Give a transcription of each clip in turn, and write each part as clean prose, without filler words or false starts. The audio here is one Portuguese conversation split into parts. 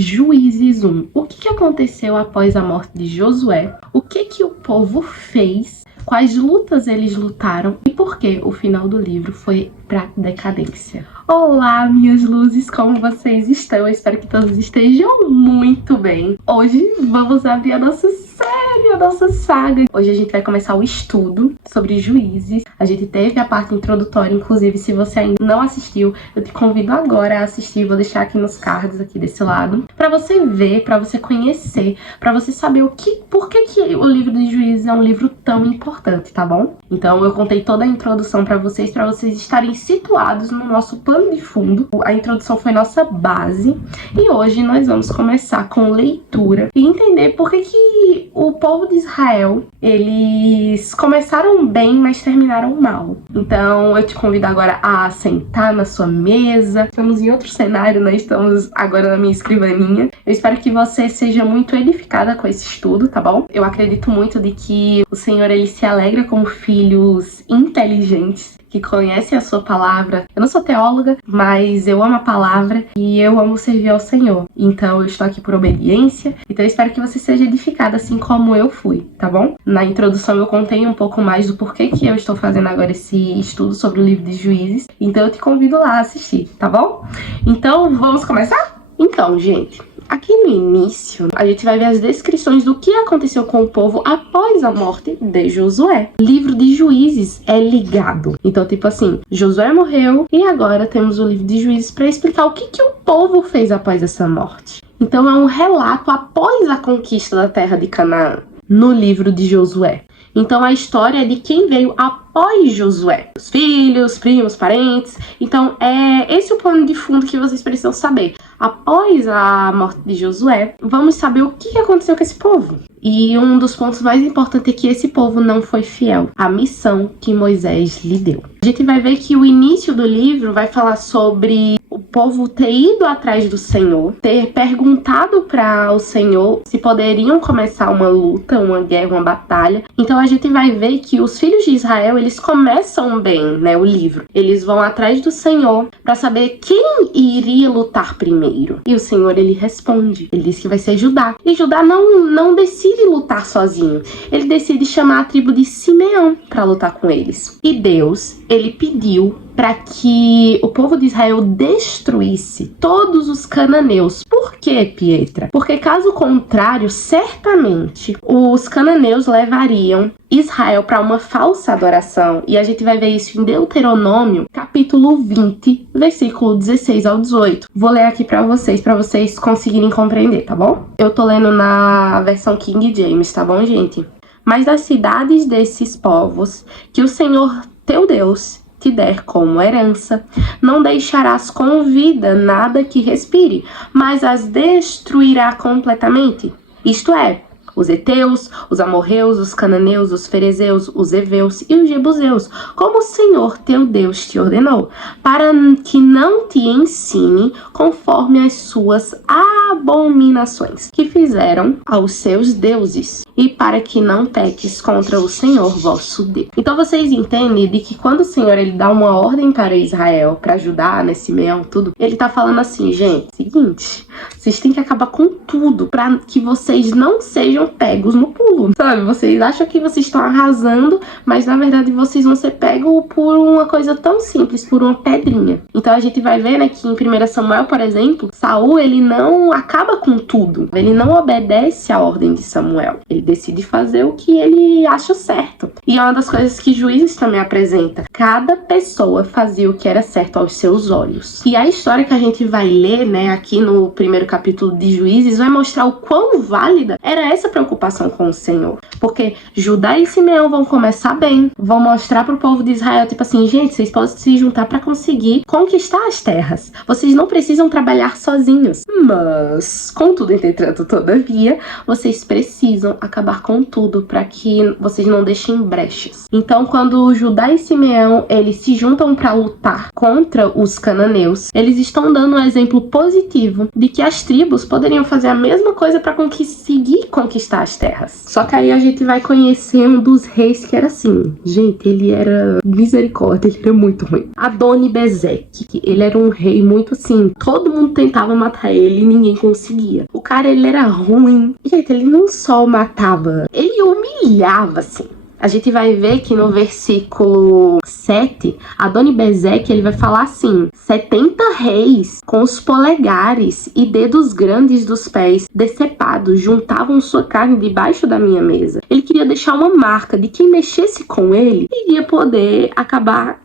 Juízes 1. O que aconteceu após a morte de Josué? O que o povo fez? Quais lutas eles lutaram? E por que o final do livro foi pra decadência? Olá, minhas luzes, como vocês estão? Eu espero que todos estejam muito bem. Hoje vamos abrir a nossa série, a nossa saga. Hoje a gente vai começar o estudo sobre Juízes. A gente teve a parte introdutória, inclusive, se você ainda não assistiu, eu te convido agora a assistir. Vou deixar aqui nos cards, aqui desse lado, pra você ver, pra você conhecer, pra você saber por que o livro de Juízes é um livro tão importante, tá bom? Então eu contei toda a introdução pra vocês estarem situados no nosso plano de fundo. A introdução foi nossa base e hoje nós vamos começar com leitura e entender por que o povo de Israel, eles começaram bem, mas terminaram mal. Então eu te convido agora a sentar na sua mesa. Estamos em outro cenário, nós estamos agora na minha escrivaninha. Eu espero que você seja muito edificada com esse estudo, tá bom? Eu acredito muito de que o Senhor, ele se alegra com filhos inteligentes, que conhecem a sua palavra. Eu não sou teóloga, mas eu amo a palavra e eu amo servir ao Senhor. Então eu estou aqui por obediência. Então eu espero que você seja edificada assim como eu fui, tá bom? Na introdução eu contei um pouco mais do porquê que eu estou fazendo agora esse estudo sobre o livro de Juízes. Então eu te convido lá a assistir, tá bom? Então vamos começar? Então, gente, aqui no início, a gente vai ver as descrições do que aconteceu com o povo após a morte de Josué. O livro de Juízes é ligado. Então, tipo assim, Josué morreu e agora temos o livro de Juízes para explicar o que o povo fez após essa morte. Então, é um relato após a conquista da terra de Canaã, no livro de Josué. Então, a história é de quem veio após Josué. Os filhos, primos, parentes. Então, é esse o plano de fundo que vocês precisam saber. Após a morte de Josué, vamos saber o que aconteceu com esse povo. E um dos pontos mais importantes é que esse povo não foi fiel à missão que Moisés lhe deu. A gente vai ver que o início do livro vai falar sobre o povo ter ido atrás do Senhor, ter perguntado para o Senhor se poderiam começar uma luta, uma guerra, uma batalha. Então a gente vai ver que os filhos de Israel, eles começam bem, né, o livro. Eles vão atrás do Senhor para saber quem iria lutar primeiro. E o Senhor, ele responde. Ele diz que vai ser Judá. E Judá não decide lutar sozinho. Ele decide chamar a tribo de Simeão para lutar com eles. E Deus, ele pediu para que o povo de Israel destruísse todos os cananeus. Por quê, Pietra? Porque caso contrário, certamente os cananeus levariam Israel para uma falsa adoração. E a gente vai ver isso em Deuteronômio, capítulo 20, versículo 16 ao 18. Vou ler aqui para vocês conseguirem compreender, tá bom? Eu tô lendo na versão King James, tá bom, gente? Mas das cidades desses povos, que o Senhor teu Deus te der como herança, não deixarás com vida nada que respire, mas as destruirá completamente. Isto é, os heteus, os amorreus, os cananeus, os ferezeus, os heveus e os jebuseus, como o Senhor teu Deus te ordenou, para que não te ensine conforme as suas abominações que fizeram aos seus deuses, e para que não peques contra o Senhor vosso Deus. Então vocês entendem de que quando o Senhor, ele dá uma ordem para Israel, para ajudar nesse Simeão, tudo, ele tá falando assim, gente, seguinte, vocês têm que acabar com tudo para que vocês não sejam pegos no pulo, sabe? Vocês acham que vocês estão arrasando, mas na verdade vocês vão ser pegos por uma coisa tão simples, por uma pedrinha. Então a gente vai ver, né, que em 1 Samuel, por exemplo, Saul, ele não acaba com tudo, ele não obedece à ordem de Samuel, ele decide fazer o que ele acha certo. E é uma das coisas que Juízes também apresenta. Cada pessoa fazia o que era certo aos seus olhos. E a história que a gente vai ler, né, aqui no primeiro capítulo de Juízes, vai mostrar o quão válida era essa preocupação com o Senhor. Porque Judá e Simeão vão começar bem, vão mostrar pro povo de Israel, tipo assim, gente, vocês podem se juntar para conseguir conquistar as terras. Vocês não precisam trabalhar sozinhos. Mas, contudo, entretanto, todavia, vocês precisam acabar com tudo para que vocês não deixem brechas. Então, quando Judá e Simeão, eles se juntam para lutar contra os cananeus, eles estão dando um exemplo positivo de que as tribos poderiam fazer a mesma coisa para conseguir conquistar as terras. Só que aí a gente vai conhecer um dos reis que era assim, gente, ele era misericórdia, ele era muito ruim. Adoni-Bezeque, ele era um rei muito assim, todo mundo tentava matar ele e ninguém conseguia. O cara, ele era ruim. Gente, ele não só matava, ele humilhava, assim. A gente vai ver que no versículo 7, Adoni-Bezeque, ele vai falar assim: 70 reis com os polegares e dedos grandes dos pés decepados juntavam sua carne debaixo da minha mesa. Ele queria deixar uma marca de quem mexesse com ele iria poder acabar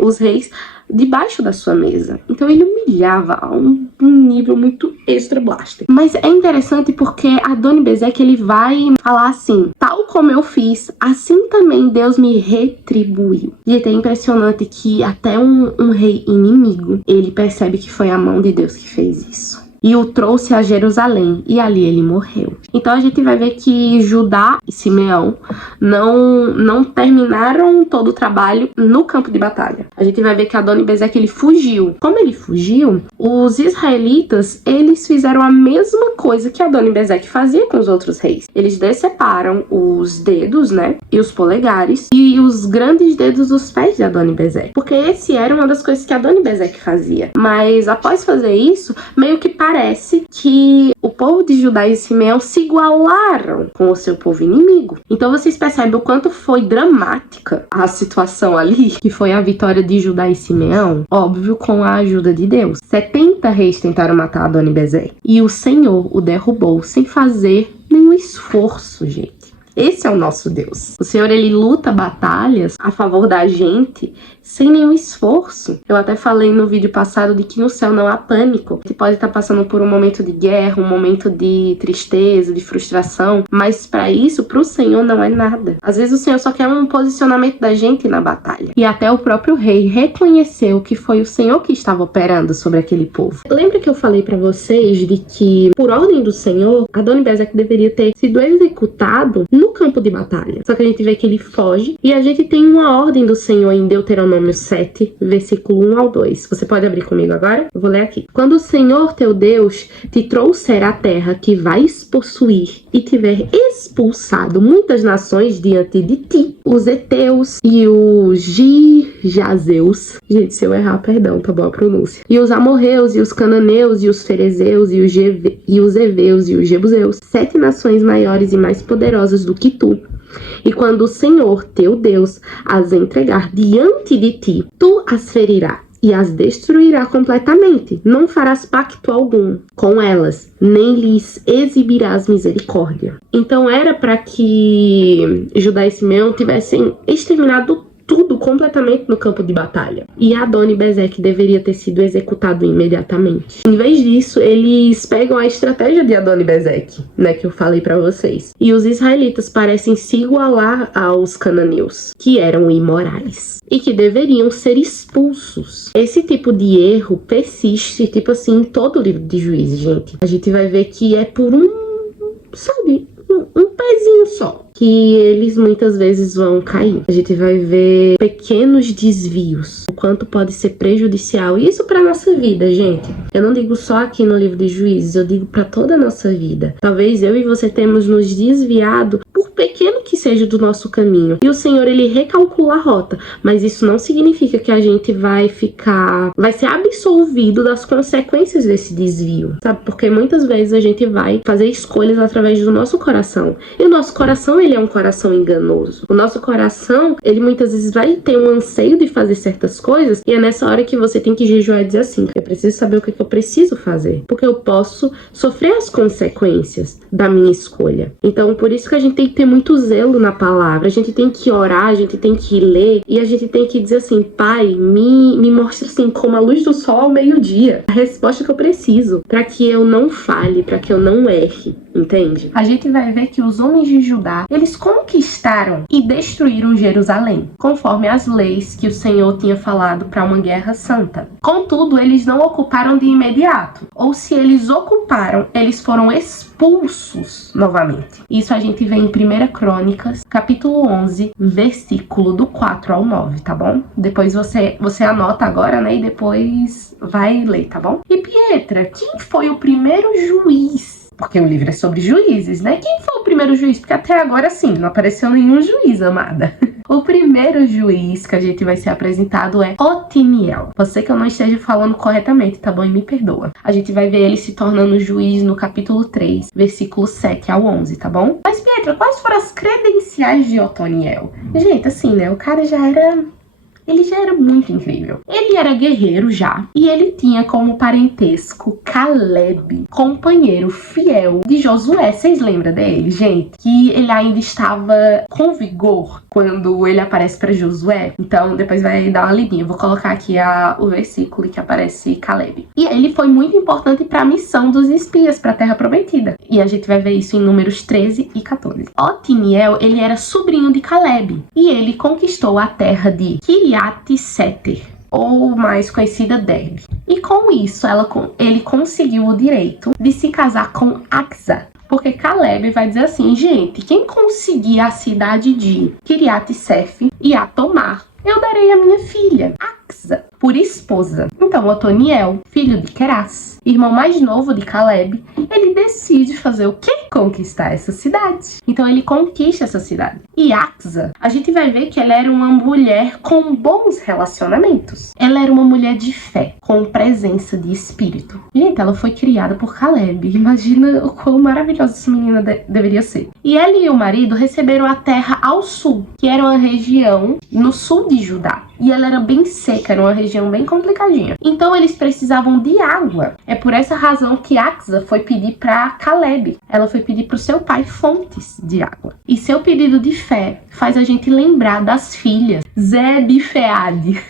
os reis debaixo da sua mesa. Então ele humilhava a um nível muito extra blaster. Mas é interessante porque Adoni-Bezeque, ele vai falar assim: tal como eu fiz, assim também Deus me retribuiu. E é impressionante que até um rei inimigo, ele percebe que foi a mão de Deus que fez isso. E o trouxe a Jerusalém, e ali ele morreu. Então a gente vai ver que Judá e Simeão não terminaram todo o trabalho no campo de batalha. A gente vai ver que Adoni-Bezeque, ele fugiu. Como ele fugiu, os israelitas, eles fizeram a mesma coisa que Adoni-Bezeque fazia com os outros reis. Eles deceparam os dedos, né, e os polegares, e os grandes dedos dos pés de Adoni-Bezeque. Porque esse era uma das coisas que Adoni-Bezeque fazia. Mas após fazer isso, meio que parece que o povo de Judá e Simeão se igualaram com o seu povo inimigo. Então vocês percebem o quanto foi dramática a situação ali, que foi a vitória de Judá e Simeão, óbvio, com a ajuda de Deus. 70 reis tentaram matar Adoni-Bezeque e o Senhor o derrubou sem fazer nenhum esforço, gente. Esse é o nosso Deus. O Senhor, ele luta batalhas a favor da gente sem nenhum esforço. Eu até falei no vídeo passado de que no céu não há pânico. A gente pode estar passando por um momento de guerra, um momento de tristeza, de frustração, mas para isso, pro Senhor, não é nada. Às vezes o Senhor só quer um posicionamento da gente na batalha. E até o próprio rei reconheceu que foi o Senhor que estava operando sobre aquele povo. Lembra que eu falei para vocês de que, por ordem do Senhor, Adoni-Bezeque deveria ter sido executado no campo de batalha. Só que a gente vê que ele foge e a gente tem uma ordem do Senhor em Deuteronômio 7, versículo 1 ao 2. Você pode abrir comigo agora? Eu vou ler aqui. Quando o Senhor teu Deus te trouxer à terra que vais possuir e tiver expulsado muitas nações diante de ti, os heteus e os gijazeus, gente, se eu errar, perdão, tá boa a pronúncia, e os amorreus e os cananeus e os ferezeus e os heveus e os jebuseus, 7 nações maiores e mais poderosas do que tu. E quando o Senhor teu Deus as entregar diante de ti, tu as ferirás e as destruirá completamente. Não farás pacto algum com elas, nem lhes exibirás misericórdia. Então era para que Judá e Simeão tivessem exterminado tudo completamente no campo de batalha. E Adoni-Bezeque deveria ter sido executado imediatamente. Em vez disso, eles pegam a estratégia de Adoni-Bezeque, né, que eu falei pra vocês. E os israelitas parecem se igualar aos cananeus, que eram imorais e que deveriam ser expulsos. Esse tipo de erro persiste, tipo assim, em todo o livro de Juízes, gente. A gente vai ver que é por um pezinho só que eles muitas vezes vão cair. A gente vai ver pequenos desvios, o quanto pode ser prejudicial. E isso para nossa vida, gente. Eu não digo só aqui no livro de Juízes, eu digo para toda a nossa vida. Talvez eu e você temos nos desviado, por pequeno que seja, do nosso caminho. E o Senhor, ele recalcula a rota. Mas isso não significa que a gente vai ser absolvido das consequências desse desvio, sabe? Porque muitas vezes a gente vai fazer escolhas através do nosso coração. E o nosso coração, ele é um coração enganoso. O nosso coração, ele muitas vezes vai ter um anseio de fazer certas coisas, e é nessa hora que você tem que jejuar e dizer assim: eu preciso saber o que eu preciso fazer, porque eu posso sofrer as consequências da minha escolha. Então, por isso que a gente tem que ter muito zelo na palavra, a gente tem que orar, a gente tem que ler, e a gente tem que dizer assim: Pai, me mostra assim, como a luz do sol ao meio-dia, a resposta que eu preciso, para que eu não falhe, para que eu não erre, entende? A gente vai ver que os homens de Judá, eles conquistaram e destruíram Jerusalém, conforme as leis que o Senhor tinha falado para uma guerra santa. Contudo, eles não ocuparam de imediato, ou se eles ocuparam, eles foram expulsos novamente. Isso a gente vê em 1 Crônicas, capítulo 11, versículo do 4 ao 9, tá bom? Depois você anota agora, né, e depois vai ler, tá bom? E Pietra, quem foi o primeiro juiz? Porque o livro é sobre juízes, né? Quem foi o primeiro juiz? Porque até agora, sim, não apareceu nenhum juiz, amada. O primeiro juiz que a gente vai ser apresentado é Otiniel. Você que eu não esteja falando corretamente, tá bom? E me perdoa. A gente vai ver ele se tornando juiz no capítulo 3, versículo 7 ao 11, tá bom? Mas, Pietra, quais foram as credenciais de Otoniel? Gente, assim, né? O cara já era muito incrível. Ele era guerreiro já, e ele tinha como parentesco Caleb, companheiro fiel de Josué. Vocês lembram dele, gente? Que ele ainda estava com vigor quando ele aparece para Josué. Então, depois vai dar uma lidinha. Vou colocar aqui o versículo que aparece Caleb. E ele foi muito importante para a missão dos espias para a Terra Prometida. E a gente vai ver isso em Números 13 e 14. Otiniel, ele era sobrinho de Caleb, e ele conquistou a terra de Kiriat-Seter, ou mais conhecida Derbe. E com isso, ele conseguiu o direito de se casar com Axa. Porque Caleb vai dizer assim, gente, quem conseguir a cidade de Kiriat-Sef e a tomar, eu darei a minha filha, Axa, por esposa. Então, Otoniel, filho de Querás, irmão mais novo de Caleb, ele decide fazer o quê? Conquistar essa cidade. Então, ele conquista essa cidade. E Axa, a gente vai ver que ela era uma mulher com bons relacionamentos. Ela era uma mulher de fé, com presença de espírito. Gente, ela foi criada por Caleb. Imagina o quão maravilhosa essa menina deveria ser. E ela e o marido receberam a terra ao sul, que era uma região no sul de Judá. E ela era bem seca, era uma região bem complicadinha. Então eles precisavam de água. É por essa razão que Axa foi pedir para Caleb. Ela foi pedir para o seu pai fontes de água. E seu pedido de fé faz a gente lembrar das filhas Zebifeade,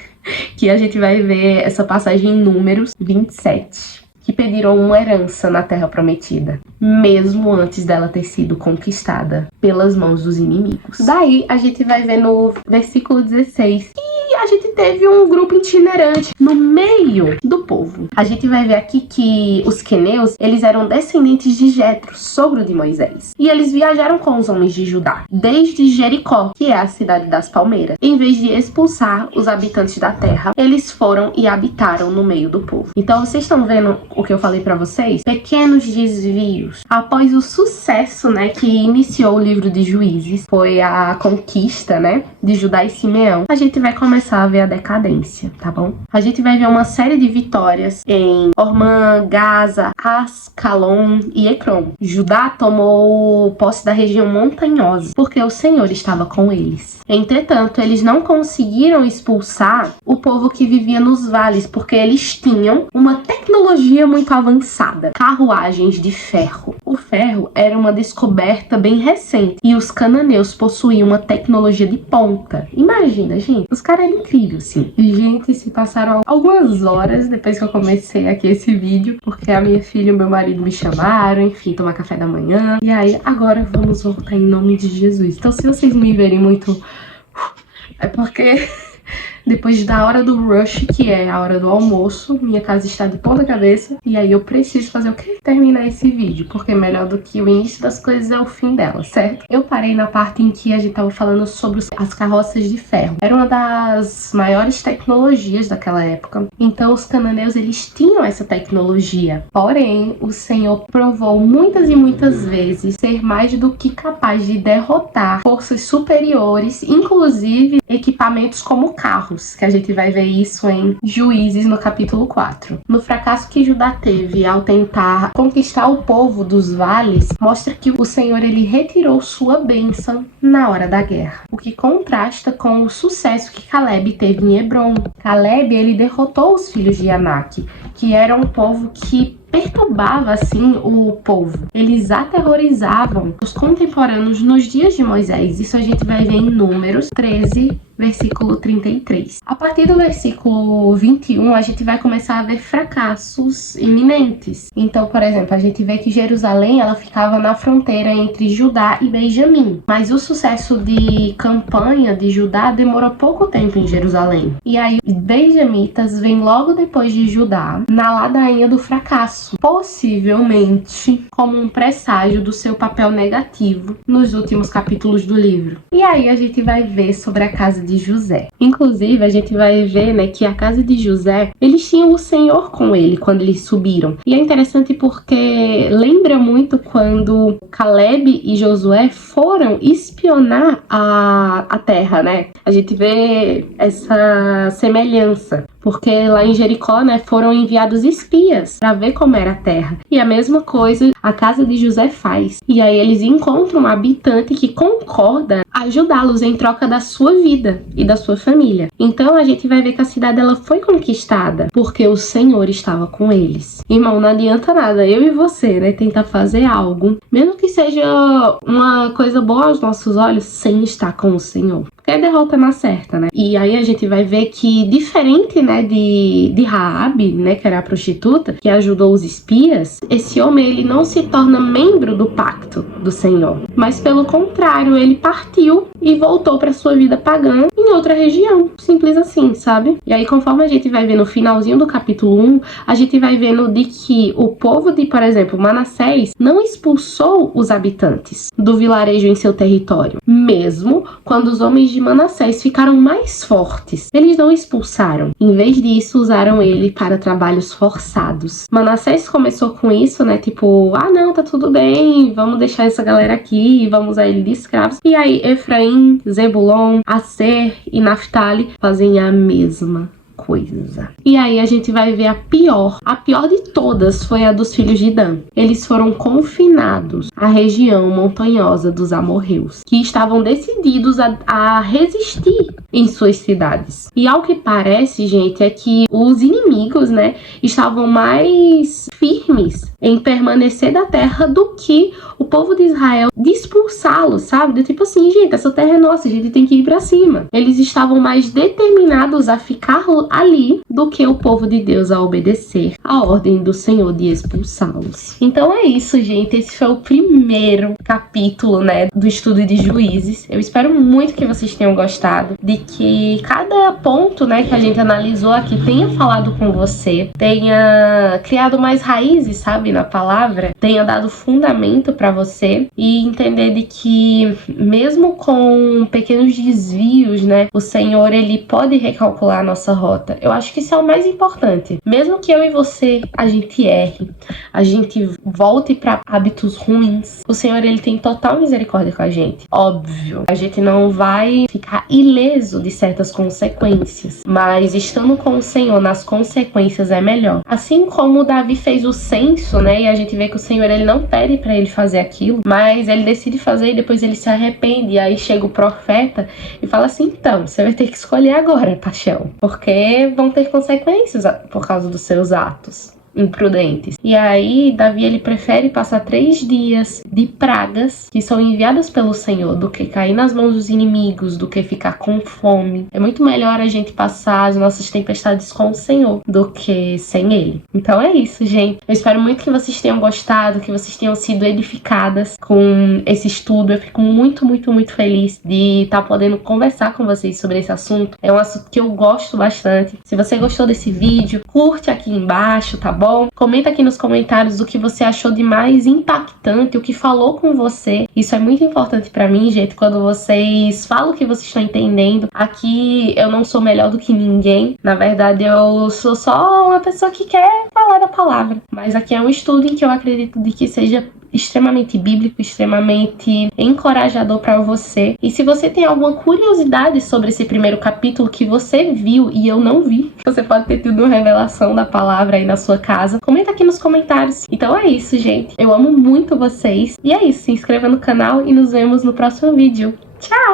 que a gente vai ver essa passagem em Números 27. Que pediram uma herança na Terra Prometida, mesmo antes dela ter sido conquistada pelas mãos dos inimigos. Daí a gente vai ver no versículo 16 que a gente teve um grupo itinerante no meio do povo. A gente vai ver aqui que os queneus, eles eram descendentes de Jetro, sogro de Moisés. E eles viajaram com os homens de Judá, desde Jericó, que é a cidade das palmeiras. Em vez de expulsar os habitantes da terra, eles foram e habitaram no meio do povo. Então vocês estão vendo o que eu falei pra vocês? Pequenos desvios. Após o sucesso, né, que iniciou o livro de Juízes, foi a conquista, né, de Judá e Simeão, a gente vai começar a ver a decadência, tá bom? A gente vai ver uma série de vitórias em Ormã, Gaza, Ascalon e Ecrom. Judá tomou posse da região montanhosa, porque o Senhor estava com eles. Entretanto, eles não conseguiram expulsar o povo que vivia nos vales, porque eles tinham uma tecnologia muito avançada, carruagens de ferro. O ferro era uma descoberta bem recente e os cananeus possuíam uma tecnologia de ponta. Imagina, gente, os caras eram incríveis, assim. E, gente, se passaram algumas horas depois que eu comecei aqui esse vídeo, porque a minha filha e o meu marido me chamaram, enfim, tomar café da manhã. E aí, agora vamos voltar em nome de Jesus. Então, se vocês me verem muito... é porque... depois da hora do rush, que é a hora do almoço, minha casa está de ponta cabeça. E aí eu preciso fazer o quê? Terminar esse vídeo, porque melhor do que o início das coisas é o fim delas, certo? Eu parei na parte em que a gente tava falando sobre as carroças de ferro. Era uma das maiores tecnologias daquela época. Então os cananeus, eles tinham essa tecnologia. Porém, o Senhor provou muitas e muitas vezes ser mais do que capaz de derrotar forças superiores, inclusive equipamentos como carros, que a gente vai ver isso em Juízes no capítulo 4. No fracasso que Judá teve ao tentar conquistar o povo dos vales, mostra que o Senhor, ele retirou sua bênção na hora da guerra, o que contrasta com o sucesso que Caleb teve em Hebron. Caleb, ele derrotou os filhos de Anak, que era um povo que perturbava, assim, o povo. Eles aterrorizavam os contemporâneos nos dias de Moisés. Isso a gente vai ver em Números 13, versículo 33. A partir do versículo 21, a gente vai começar a ver fracassos iminentes. Então, por exemplo, a gente vê que Jerusalém, ela ficava na fronteira entre Judá e Benjamim. Mas o sucesso de campanha de Judá demorou pouco tempo em Jerusalém. E aí, os benjamitas vêm logo depois de Judá, na ladainha do fracasso, possivelmente como um presságio do seu papel negativo nos últimos capítulos do livro. E aí a gente vai ver sobre a casa de José. Inclusive, a gente vai ver, né, que a casa de José, eles tinham o Senhor com ele quando eles subiram. E é interessante porque lembra muito quando Caleb e Josué foram espionar a terra, né? A gente vê essa semelhança. Porque lá em Jericó, né, foram enviados espias para ver como era a terra. E a mesma coisa a casa de José faz. E aí eles encontram um habitante que concorda ajudá-los em troca da sua vida e da sua família. Então a gente vai ver que a cidade ela foi conquistada porque o Senhor estava com eles. Irmão, não adianta nada eu e você, né, tentar fazer algo, mesmo que seja uma coisa boa aos nossos olhos, sem estar com o Senhor. Porque é derrota na certa, né? E aí a gente vai ver que, diferente, né, de Raabe, né, que era a prostituta, que ajudou os espias, esse homem, ele não se torna membro do pacto do Senhor. Mas, pelo contrário, ele partiu e voltou para sua vida pagã em outra região. Simples assim, sabe? E aí, conforme a gente vai ver no finalzinho do capítulo 1, a gente vai vendo de que o povo de, por exemplo, Manassés, não expulsou os habitantes do vilarejo em seu território. Mesmo quando os homens de Manassés ficaram mais fortes, eles não expulsaram. Em vez disso, usaram ele para trabalhos forçados. Manassés começou com isso, né? Tipo, não, tá tudo bem, vamos deixar essa galera aqui, vamos usar ele de escravos. E aí, Efraim, Zebulon, Aser e Naftali fazem a mesma coisa. E aí a gente vai ver a pior de todas foi a dos filhos de Dan. Eles foram confinados à região montanhosa dos amorreus, que estavam decididos a resistir em suas cidades. E ao que parece, gente, é que os inimigos, né, estavam mais firmes em permanecer da terra do que o povo de Israel de expulsá-los, sabe? Do tipo assim, gente, essa terra é nossa, a gente tem que ir pra cima. Eles estavam mais determinados a ficar ali do que o povo de Deus a obedecer a ordem do Senhor de expulsá-los. Então é isso, gente. Esse foi o primeiro capítulo, né, do estudo de Juízes. Eu espero muito que vocês tenham gostado, de que cada ponto, né, que a gente analisou aqui tenha falado com você, tenha criado mais raízes, sabe, na palavra, tenha dado fundamento para você e entender de que mesmo com pequenos desvios, né, o Senhor, ele pode recalcular a nossa rota. Eu acho que isso é o mais importante. Mesmo que eu e você, a gente erre, a gente volte para hábitos ruins, o Senhor, ele tem total misericórdia com a gente. Óbvio, a gente não vai ficar ileso de certas consequências, mas estando com o Senhor nas consequências é melhor. Assim como Davi fez o censo, né, e a gente vê que o Senhor, ele não pede para ele fazer aquilo, mas ele decide fazer e depois ele se arrepende. E aí chega o profeta e fala assim: então, você vai ter que escolher agora, paixão, porque vão ter consequências por causa dos seus atos imprudentes. E aí Davi, ele prefere passar 3 dias de pragas que são enviadas pelo Senhor do que cair nas mãos dos inimigos, do que ficar com fome. É muito melhor a gente passar as nossas tempestades com o Senhor do que sem ele. Então é isso, gente. Eu espero muito que vocês tenham gostado, que vocês tenham sido edificadas com esse estudo. Eu fico muito, muito, muito feliz de estar podendo conversar com vocês sobre esse assunto. É um assunto que eu gosto bastante. Se você gostou desse vídeo, curte aqui embaixo, tá bom? Comenta aqui nos comentários o que você achou de mais impactante, o que falou com você. Isso é muito importante pra mim, gente, quando vocês falam o que vocês estão entendendo. Aqui eu não sou melhor do que ninguém. Na verdade, eu sou só uma pessoa que quer falar da palavra. Mas aqui é um estudo em que eu acredito de que seja extremamente bíblico, extremamente encorajador para você. E se você tem alguma curiosidade sobre esse primeiro capítulo que você viu e eu não vi, você pode ter tido uma revelação da palavra aí na sua casa, comenta aqui nos comentários. Então é isso, gente. Eu amo muito vocês. E é isso, se inscreva no canal e nos vemos no próximo vídeo. Tchau!